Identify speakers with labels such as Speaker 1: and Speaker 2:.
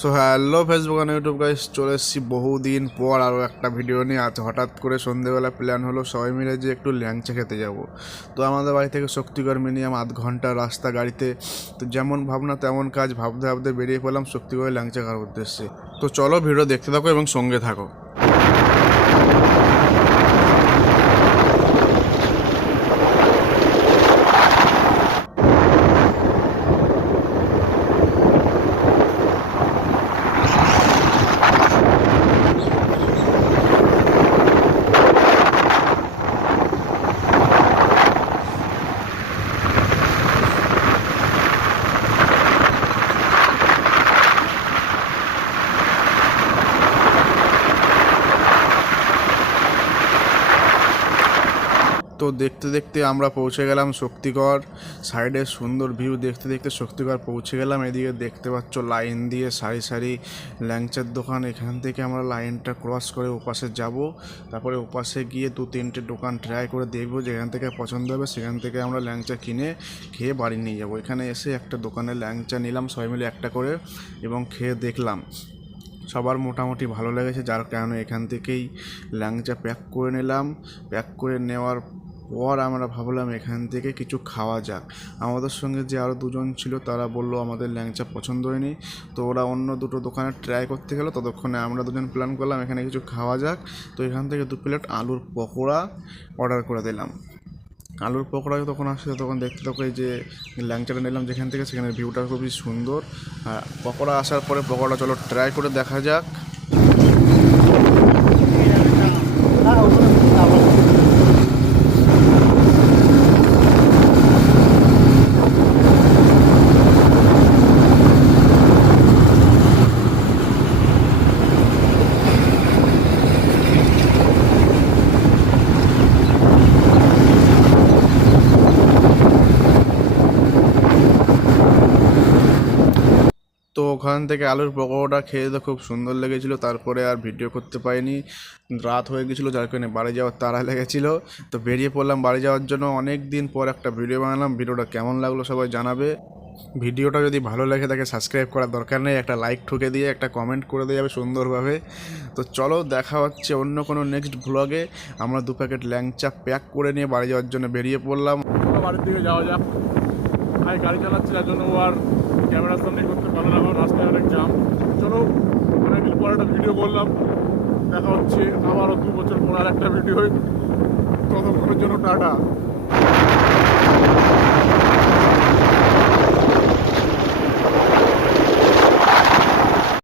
Speaker 1: So hello Facebook আর YouTube guys চলে এসেছি বহুদিন পর আরও একটা ভিডিও নিয়ে। আজ হঠাৎ করে সন্ধেবেলা প্ল্যান হলো সবাই মিলে যে একটু ল্যাংচা খেতে যাব। তো আমাদের বাড়ি থেকে শক্তিগড় মিনিমাম আধ ঘণ্টা রাস্তা গাড়িতে। তো যেমন ভাবনা তেমন কাজ ভাবতে ভাবতে বেরিয়ে পড়লাম শক্তিগড়ে ল্যাংচা খাওয়ার উদ্দেশ্যে। তো চলো ভিডিও দেখতে থাকো এবং সঙ্গে থাকো। তো দেখতে দেখতে আমরা পৌঁছে গেলাম শক্তিগড় সাইডের সুন্দর ভিউ দেখতে দেখতে শক্তিগড় পৌঁছে গেলাম। এদিকে দেখতে পাচ্ছ লাইন দিয়ে সারি সারি ল্যাংচার দোকান। এখান থেকে আমরা লাইনটা ক্রস করে ওপাশে যাব। তারপরে ওপাশে গিয়ে দু তিনটে দোকান ট্রাই করে দেখব যেখান থেকে পছন্দ হবে সেখান থেকে আমরা ল্যাংচা কিনে খেয়ে বাড়ি নিয়ে যাব। এখানে এসে একটা দোকানে ল্যাংচা নিলাম সবাই মিলে একটা করে এবং খেয়ে দেখলাম। সবার মোটামুটি ভালো লেগেছে। যার কারণে এখান থেকেই ল্যাংচা প্যাক করে নিলাম। প্যাক করে নেওয়ার পর আমরা ভাবলাম এখান থেকে কিছু খাওয়া যাক। আমাদের সঙ্গে যে আরও দুজন ছিল, তারা বলল আমাদের ল্যাংচা পছন্দ হয়নি। তো ওরা অন্য দুটো দোকানে ট্রাই করতে গেলো। ততক্ষণে আমরা দুজন প্ল্যান করলাম এখানে কিছু খাওয়া যাক। তো এখান থেকে দু প্লেট আলুর পকোড়া অর্ডার করে দিলাম। আলুর পকোড়া তখন আসছে, তখন দেখতে এই যে ল্যাংচাটা নিলাম যেখান থেকে, সেখানে ভিউটা খুবই সুন্দর। আর পকোড়া আসার পরে পকোড়া চলো ট্রাই করে দেখা যাক। তো ওখান থেকে আলুর পকোড়াটা খেয়ে তো খুব সুন্দর লেগেছিলো। তারপরে আর ভিডিও করতে পারিনি। রাত হয়ে গেছিল, যার কারণে বাড়ি যাওয়ার তাড়া লেগেছিলো। তো বেরিয়ে পড়লাম বাড়ি যাওয়ার জন্য। অনেক দিন পর একটা ভিডিও বানালাম। ভিডিওটা কেমন লাগল সবাই জানাবে। ভিডিওটা যদি ভালো লাগে তাকে সাবস্ক্রাইব করার দরকার নেই। একটা লাইক ঠুকে দিয়ে, একটা কমেন্ট করে দিয়ে যাবে সুন্দরভাবে। তো চলো, দেখা হচ্ছে অন্য কোনো নেক্সট ব্লগে আমরা দু প্যাকেট ল্যাংচা প্যাক করে নিয়ে বাড়ি যাওয়ার জন্য বেরিয়ে পড়লাম।
Speaker 2: বাড়ির দিকে যাওয়া যাক। ভাই গাড়ি চালাচ্ছে, যার জন্য ও আর ক্যামেরার সামনে করতে পারল না কারণ রাস্তায় অনেক জাম চলো অনেকদিন পর একটা ভিডিও করলাম দেখা হচ্ছে আবারও দু বছর পর আর একটা ভিডিও ততক্ষণের জন্য টাটা।